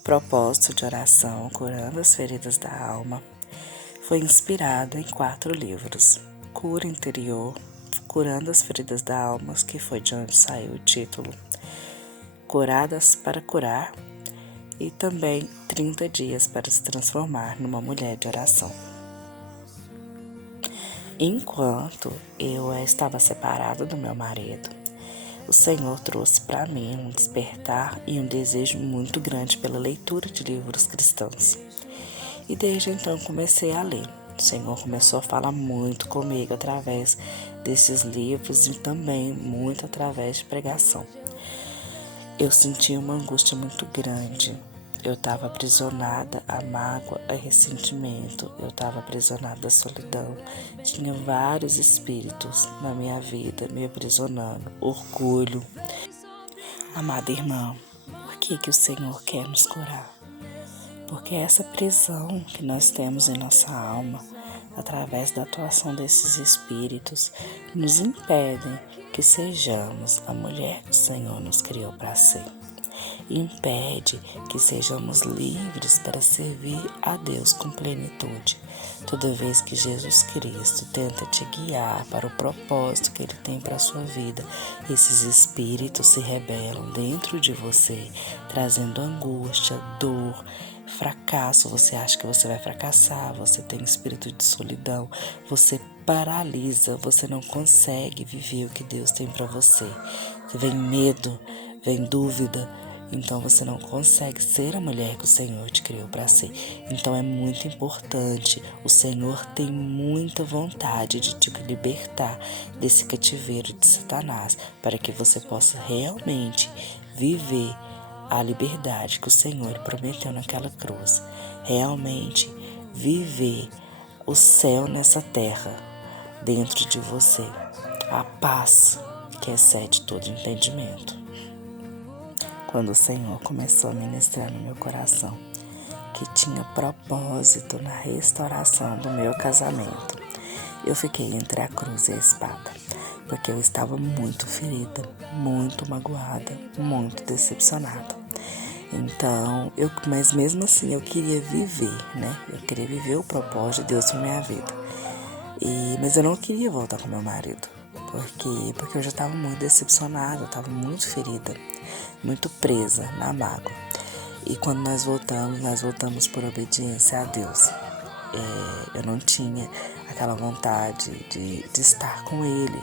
O propósito de oração Curando as Feridas da Alma foi inspirado em 4 livros: Cura Interior, Curando as Feridas da Alma, que foi de onde saiu o título, Curadas para Curar, e também 30 Dias para se Transformar numa Mulher de Oração. Enquanto eu estava separada do meu marido, o Senhor trouxe para mim um despertar e um desejo muito grande pela leitura de livros cristãos. E desde então comecei a ler. O Senhor começou a falar muito comigo através desses livros e também muito através de pregação. Eu senti uma angústia muito grande. Eu estava aprisionada à mágoa, a ressentimento. Eu estava aprisionada à solidão. Tinha vários espíritos na minha vida me aprisionando. Orgulho. Amada irmã, por que o Senhor quer nos curar? Porque essa prisão que nós temos em nossa alma, através da atuação desses espíritos, nos impedem que sejamos a mulher que o Senhor nos criou para ser. Impede que sejamos livres para servir a Deus com plenitude. Toda vez que Jesus Cristo tenta te guiar para o propósito que Ele tem para a sua vida, esses espíritos se rebelam dentro de você, trazendo angústia, dor, fracasso. Você acha que você vai fracassar, você tem espírito de solidão, você paralisa, você não consegue viver o que Deus tem para você. Vem medo, vem dúvida. Então você não consegue ser a mulher que o Senhor te criou para ser. Então é muito importante. O Senhor tem muita vontade de te libertar desse cativeiro de Satanás, para que você possa realmente viver a liberdade que o Senhor prometeu naquela cruz. Realmente viver o céu nessa terra dentro de você. A paz que excede todo entendimento. Quando o Senhor começou a ministrar no meu coração que tinha propósito na restauração do meu casamento, eu fiquei entre a cruz e a espada, porque eu estava muito ferida, muito magoada, muito decepcionada. Então, mas mesmo assim eu queria viver, né? Eu queria viver o propósito de Deus para minha vida. Mas eu não queria voltar com meu marido, porque eu já estava muito decepcionada, eu estava muito ferida, muito presa na mágoa. E quando nós voltamos por obediência a Deus. Eu não tinha aquela vontade de estar com Ele,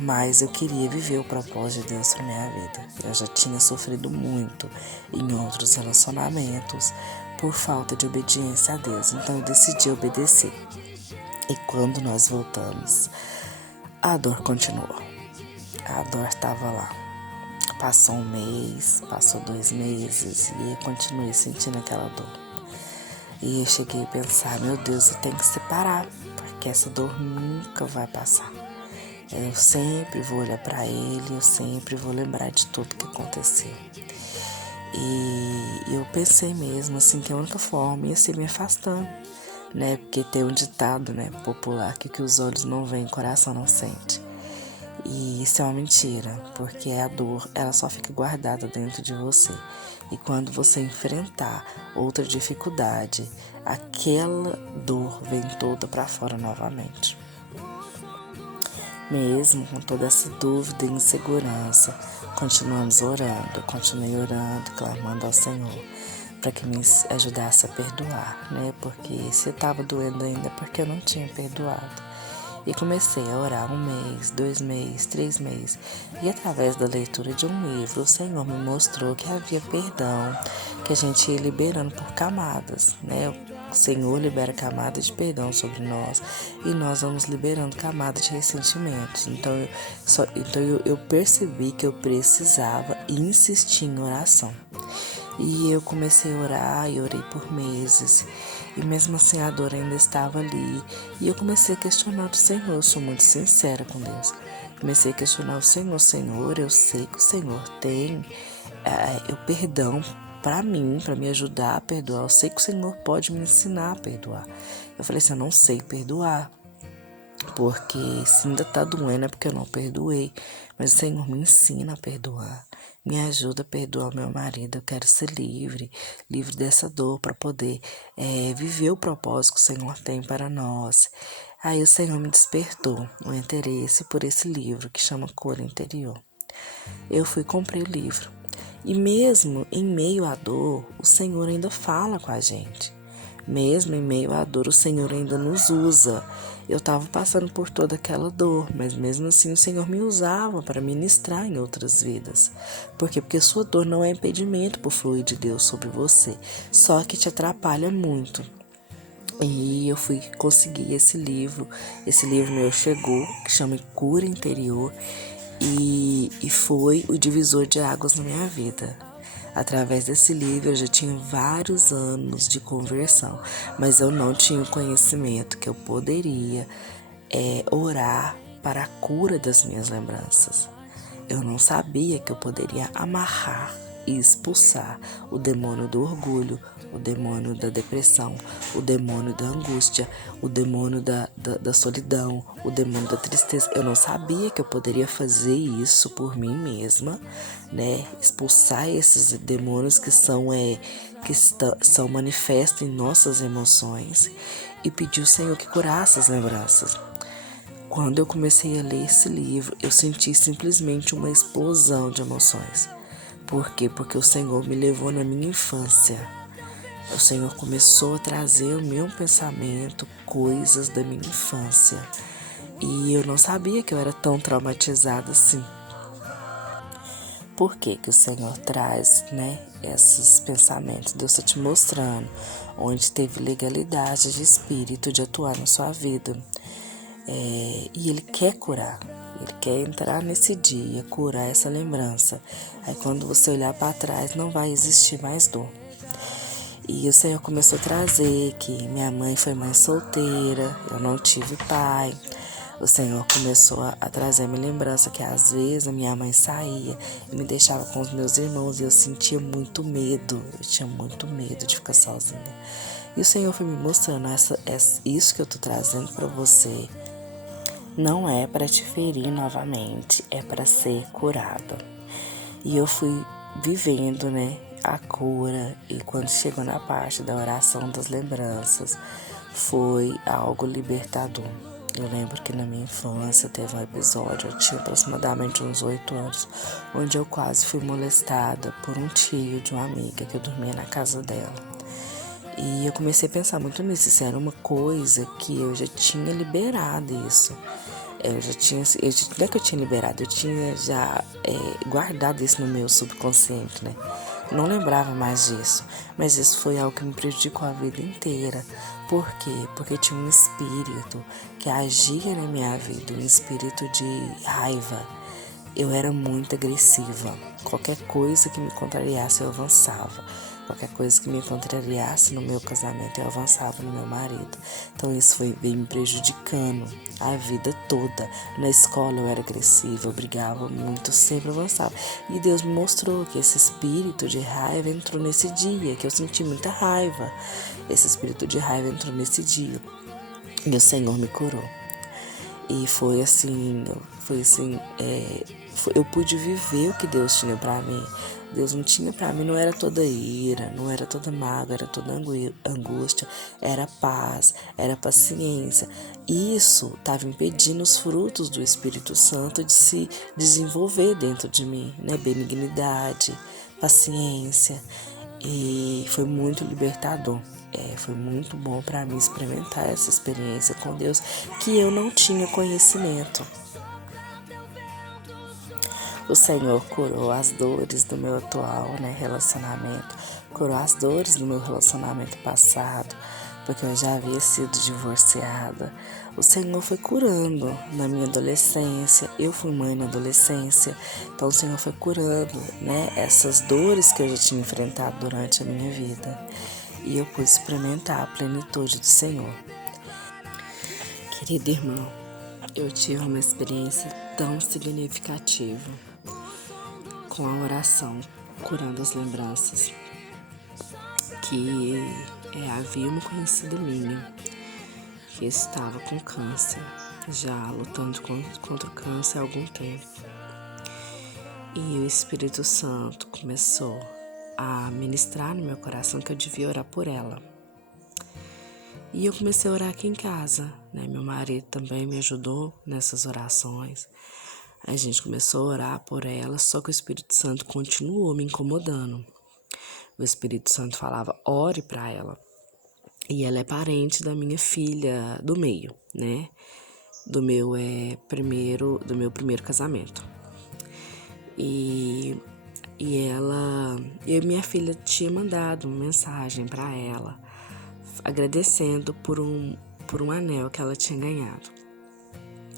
mas eu queria viver o propósito de Deus para minha vida. Eu já tinha sofrido muito em outros relacionamentos por falta de obediência a Deus, então eu decidi obedecer. E quando nós voltamos, a dor continuou. A dor estava lá. Passou 1 mês, passou 2 meses e eu continuei sentindo aquela dor. E eu cheguei a pensar, meu Deus, eu tenho que separar, porque essa dor nunca vai passar. Eu sempre vou olhar para ele, eu sempre vou lembrar de tudo que aconteceu. E eu pensei mesmo assim que a única forma ia ser me afastando, né? Porque tem um ditado, né, popular, que os olhos não veem, o coração não sente. E isso é uma mentira, porque a dor, ela só fica guardada dentro de você. E quando você enfrentar outra dificuldade, aquela dor vem toda para fora novamente. Mesmo com toda essa dúvida e insegurança, continuei orando, clamando ao Senhor para que me ajudasse a perdoar, né? Porque se estava doendo ainda, porque eu não tinha perdoado. E comecei a orar 1 mês, 2 meses, 3 meses. E através da leitura de um livro, o Senhor me mostrou que havia perdão, que a gente ia liberando por camadas, né? O Senhor libera camadas de perdão sobre nós e nós vamos liberando camadas de ressentimentos. Então eu percebi que eu precisava insistir em oração. E eu comecei a orar e orei por meses. E mesmo assim a dor ainda estava ali. E eu comecei a questionar o Senhor, eu sou muito sincera com Deus. Comecei a questionar o Senhor, eu sei que o Senhor tem o perdão para mim, para me ajudar a perdoar. Eu sei que o Senhor pode me ensinar a perdoar. Eu falei assim, eu não sei perdoar. Porque se ainda tá doendo é porque eu não perdoei. Mas o Senhor me ensina a perdoar. me ajuda a perdoar meu marido, eu quero ser livre dessa dor para poder viver o propósito que o Senhor tem para nós. Aí o Senhor me despertou o interesse por esse livro que chama Cura Interior. Eu fui e comprei o livro. E mesmo em meio à dor, o Senhor ainda fala com a gente. Mesmo em meio à dor, o Senhor ainda nos usa. Eu estava passando por toda aquela dor, mas mesmo assim o Senhor me usava para ministrar em outras vidas. Por quê? Porque sua dor não é impedimento para o fluir de Deus sobre você, só que te atrapalha muito. E eu fui conseguir esse livro meu chegou, que chama Cura Interior, e foi o divisor de águas na minha vida. Através desse livro eu já tinha vários anos de conversão, mas eu não tinha o conhecimento que eu poderia orar para a cura das minhas lembranças. Eu não sabia que eu poderia amarrar e expulsar o demônio do orgulho, o demônio da depressão, o demônio da angústia, o demônio da solidão, o demônio da tristeza. Eu não sabia que eu poderia fazer isso por mim mesma, né? Expulsar esses demônios que são manifestos em nossas emoções e pedir ao Senhor que curasse as lembranças. Quando eu comecei a ler esse livro, eu senti simplesmente uma explosão de emoções. Por quê? Porque o Senhor me levou na minha infância. O Senhor começou a trazer ao meu pensamento coisas da minha infância. E eu não sabia que eu era tão traumatizada assim. Por que o Senhor traz, esses pensamentos? Deus está te mostrando onde teve legalidade de espírito de atuar na sua vida. E Ele quer curar. Ele quer entrar nesse dia, curar essa lembrança. Aí quando você olhar para trás, não vai existir mais dor. E o Senhor começou a trazer que minha mãe foi mãe solteira, eu não tive pai. O Senhor começou a trazer a minha lembrança que às vezes a minha mãe saía e me deixava com os meus irmãos e eu sentia muito medo. Eu tinha muito medo de ficar sozinha. E o Senhor foi me mostrando isso que eu tô trazendo para você. Não é para te ferir novamente, é para ser curado. E eu fui vivendo, a cura. E quando chegou na parte da oração das lembranças, foi algo libertador. Eu lembro que na minha infância teve um episódio, eu tinha aproximadamente uns 8 anos, onde eu quase fui molestada por um tio de uma amiga que eu dormia na casa dela. E eu comecei a pensar muito nisso, isso era uma coisa que eu já tinha liberado isso. Não é que eu tinha liberado, eu tinha já guardado isso no meu subconsciente, né? Não lembrava mais disso, mas isso foi algo que me prejudicou a vida inteira. Por quê? Porque tinha um espírito que agia na minha vida, um espírito de raiva. Eu era muito agressiva. Qualquer coisa que me contrariasse, eu avançava. Qualquer coisa que me contrariasse no meu casamento, eu avançava no meu marido. Então isso veio me prejudicando a vida toda. Na escola eu era agressiva, eu brigava muito, sempre avançava. E Deus me mostrou que esse espírito de raiva entrou nesse dia, que eu senti muita raiva. Esse espírito de raiva entrou nesse dia. E o Senhor me curou. E foi assim, eu pude viver o que Deus tinha para mim. Deus não tinha para mim, não era toda ira, não era toda mágoa, era toda angústia, era paz, era paciência. Isso estava impedindo os frutos do Espírito Santo de se desenvolver dentro de mim, benignidade, paciência. E foi muito libertador. Foi muito bom para mim experimentar essa experiência com Deus que eu não tinha conhecimento. O Senhor curou as dores do meu atual relacionamento, curou as dores do meu relacionamento passado, porque eu já havia sido divorciada. O Senhor foi curando na minha adolescência, eu fui mãe na adolescência, então o Senhor foi curando essas dores que eu já tinha enfrentado durante a minha vida. E eu pude experimentar a plenitude do Senhor. Querido irmão, eu tive uma experiência tão significativa com a oração, curando as lembranças, que havia uma conhecida minha que estava com câncer, já lutando contra o câncer há algum tempo. E o Espírito Santo começou a ministrar no meu coração que eu devia orar por ela. E eu comecei a orar aqui em casa, né? Meu marido também me ajudou nessas orações. A gente começou a orar por ela, só que o Espírito Santo continuou me incomodando. O Espírito Santo falava, ore para ela. E ela é parente da minha filha do meio, né? Do meu primeiro casamento. E minha filha tinha mandado uma mensagem para ela, agradecendo por um anel que ela tinha ganhado.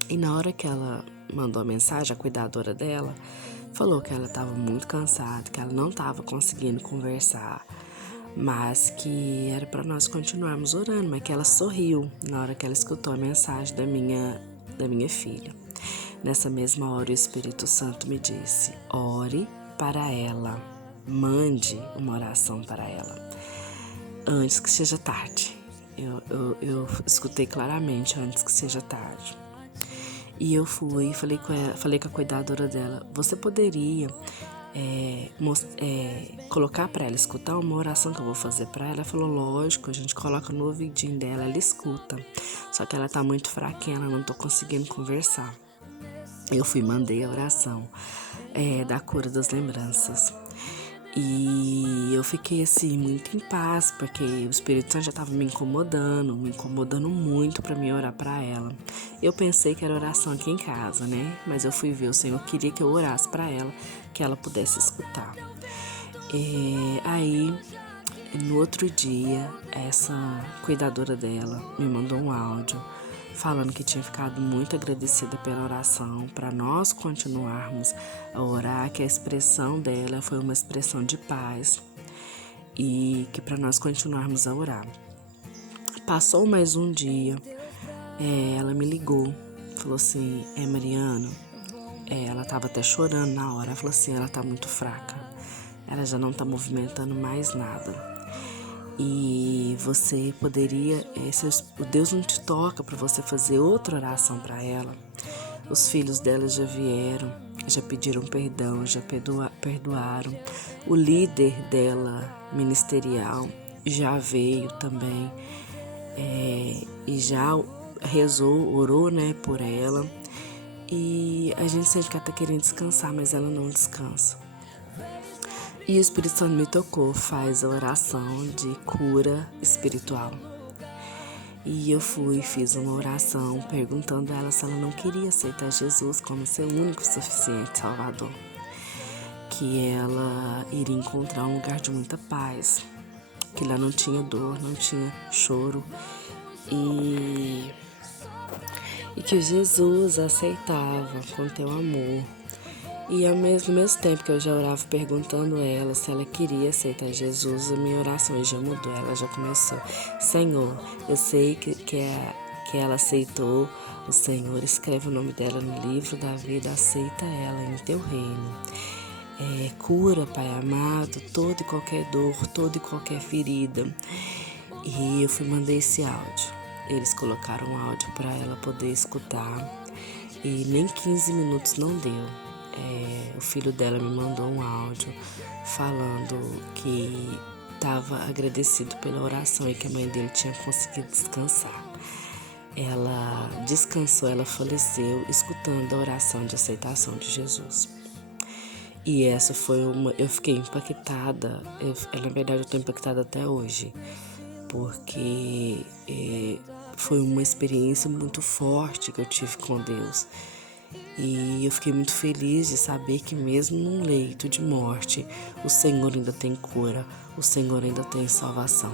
E na hora que ela mandou a mensagem, a cuidadora dela falou que ela estava muito cansada, que ela não estava conseguindo conversar, mas que era para nós continuarmos orando, mas que ela sorriu na hora que ela escutou a mensagem da minha filha. Nessa mesma hora o Espírito Santo me disse, ore para ela, mande uma oração para ela, antes que seja tarde. Eu escutei claramente, antes que seja tarde. E eu fui, falei com a cuidadora dela, você poderia colocar para ela escutar uma oração que eu vou fazer para ela? Ela falou, lógico, a gente coloca no ouvidinho dela, ela escuta. Só que ela tá muito fraquinha, ela não tô conseguindo conversar. Eu mandei a oração da cura das lembranças. E eu fiquei assim, muito em paz, porque o Espírito Santo já estava me incomodando muito para mim orar para ela. Eu pensei que era oração aqui em casa, né? Mas eu fui ver, o Senhor queria que eu orasse para ela, que ela pudesse escutar. Aí, no outro dia, essa cuidadora dela me mandou um áudio falando que tinha ficado muito agradecida pela oração, para nós continuarmos a orar, que a expressão dela foi uma expressão de paz e que para nós continuarmos a orar. Passou mais um dia, ela me ligou, falou assim, Mariana, ela estava até chorando na hora, ela falou assim, ela está muito fraca, ela já não está movimentando mais nada. E você poderia, se o Deus não te toca para você fazer outra oração para ela. Os filhos dela já vieram, já pediram perdão, já perdoaram. O líder dela, ministerial, já veio também e já rezou, orou, né, por ela. E a gente sente que ela tá querendo descansar, mas ela não descansa. E o Espírito Santo me tocou, faz a oração de cura espiritual. E eu fiz uma oração perguntando a ela se ela não queria aceitar Jesus como seu único e suficiente Salvador. Que ela iria encontrar um lugar de muita paz, que lá não tinha dor, não tinha choro. E que Jesus aceitava com teu amor. E ao mesmo tempo que eu já orava perguntando a ela se ela queria aceitar Jesus, a minha oração já mudou, ela já começou. Senhor, eu sei que ela aceitou o Senhor, escreve o nome dela no livro da vida, aceita ela em teu reino. Cura, Pai amado, toda e qualquer dor, toda e qualquer ferida. E eu mandei esse áudio. Eles colocaram um áudio para ela poder escutar e nem 15 minutos não deu. O filho dela me mandou um áudio falando que estava agradecido pela oração e que a mãe dele tinha conseguido descansar. Ela descansou, ela faleceu escutando a oração de aceitação de Jesus. E essa foi eu fiquei impactada, na verdade eu estou impactada até hoje, porque foi uma experiência muito forte que eu tive com Deus. E eu fiquei muito feliz de saber que mesmo num leito de morte, o Senhor ainda tem cura, o Senhor ainda tem salvação.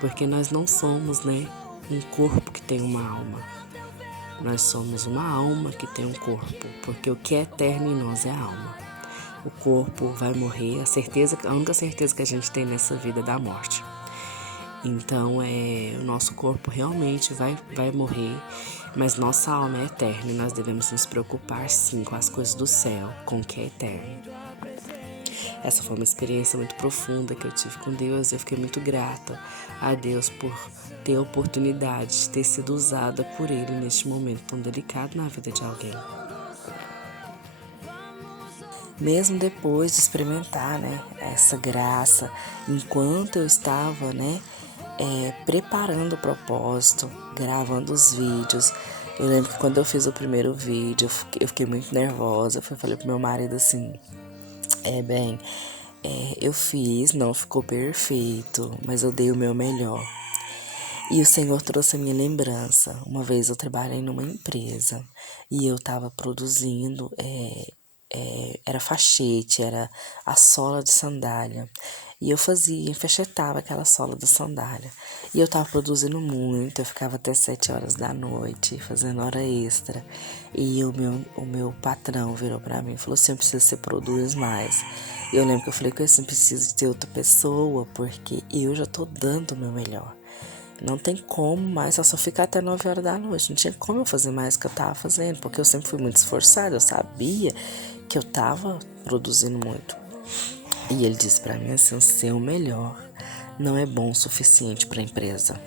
Porque nós não somos, um corpo que tem uma alma. Nós somos uma alma que tem um corpo, porque o que é eterno em nós é a alma. O corpo vai morrer, a única certeza que a gente tem nessa vida é da morte. Então, o nosso corpo realmente vai morrer, mas nossa alma é eterna e nós devemos nos preocupar, sim, com as coisas do céu, com o que é eterno. Essa foi uma experiência muito profunda que eu tive com Deus. Eu fiquei muito grata a Deus por ter a oportunidade de ter sido usada por Ele neste momento tão delicado na vida de alguém. mesmo depois de experimentar, né, essa graça, enquanto eu estava, né, preparando o propósito, gravando os vídeos. Eu lembro que quando eu fiz o primeiro vídeo, eu fiquei muito nervosa. Eu falei pro meu marido assim, eu fiz, não ficou perfeito, mas eu dei o meu melhor. E o Senhor trouxe a minha lembrança. Uma vez eu trabalhei numa empresa e eu estava produzindo, era fachete, era a sola de sandália. E eu fazia, enfaixetava aquela sola da sandália. E eu estava produzindo muito, eu ficava até 7 horas da noite, fazendo hora extra. E o meu patrão virou para mim e falou assim, eu preciso que você produz mais. E eu lembro que eu falei com ele assim, preciso de ter outra pessoa, porque eu já tô dando o meu melhor. Não tem como mais, eu só ficar até 9 horas da noite. Não tinha como eu fazer mais o que eu tava fazendo, porque eu sempre fui muito esforçada, eu sabia que eu tava produzindo muito. E ele disse pra mim assim, o seu melhor não é bom o suficiente pra empresa.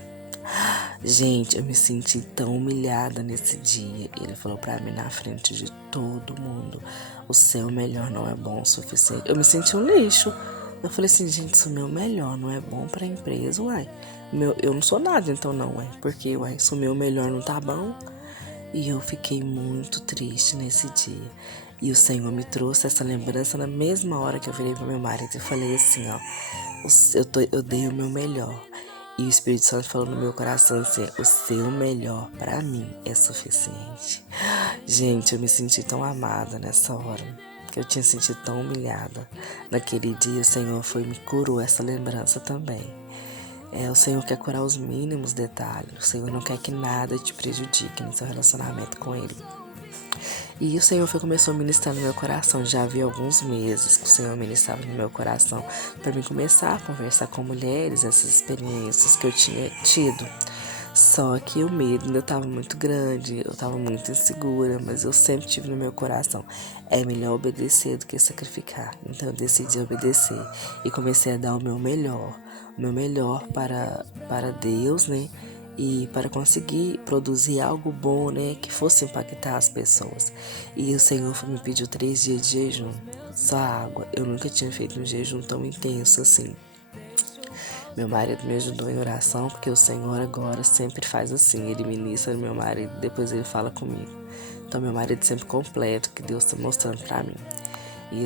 Gente, eu me senti tão humilhada nesse dia. Ele falou pra mim na frente de todo mundo, o seu melhor não é bom o suficiente. Eu me senti um lixo. Eu falei assim, gente, se o meu melhor não é bom pra empresa, uai, eu não sou nada então não, uai, porque, uai, se o meu melhor não tá bom. E eu fiquei muito triste nesse dia. E o Senhor me trouxe essa lembrança na mesma hora que eu virei pro meu marido e falei assim, ó, eu dei o meu melhor. E o Espírito Santo falou no meu coração assim, o seu melhor pra mim é suficiente. Gente, eu me senti tão amada nessa hora, que eu tinha sentido tão humilhada. Naquele dia o Senhor me curou essa lembrança também. O Senhor quer curar os mínimos detalhes. O Senhor não quer que nada te prejudique no seu relacionamento com Ele. E o Senhor começou a ministrar no meu coração. Já havia alguns meses que o Senhor ministrava no meu coração para mim começar a conversar com mulheres, essas experiências que eu tinha tido. Só que o medo ainda estava muito grande, eu estava muito insegura, mas eu sempre tive no meu coração, é melhor obedecer do que sacrificar. Então eu decidi obedecer e comecei a dar o meu melhor para Deus, né? E para conseguir produzir algo bom, né, que fosse impactar as pessoas. E o Senhor me pediu 3 dias de jejum, só água. Eu nunca tinha feito um jejum tão intenso assim. Meu marido me ajudou em oração, porque o Senhor agora sempre faz assim, ele ministra no meu marido, depois ele fala comigo. Então meu marido sempre completo, que Deus está mostrando para mim. E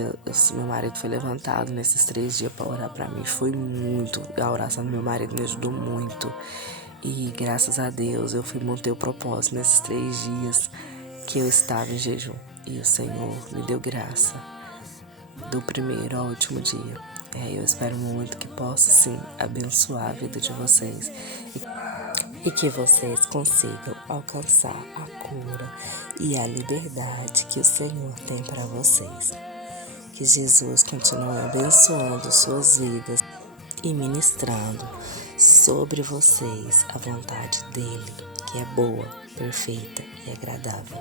meu marido foi levantado nesses 3 dias para orar para mim. Foi muito. A oração do meu marido me ajudou muito. E graças a Deus eu montei o propósito nesses 3 dias que eu estava em jejum. E o Senhor me deu graça do primeiro ao último dia. Eu espero muito que possa, sim, abençoar a vida de vocês. E que vocês consigam alcançar a cura e a liberdade que o Senhor tem para vocês. Que Jesus continue abençoando suas vidas e ministrando sobre vocês a vontade dele, que é boa, perfeita e agradável.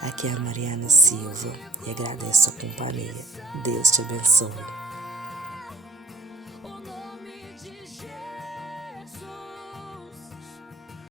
Aqui é a Mariana Silva e agradeço a companhia. Deus te abençoe.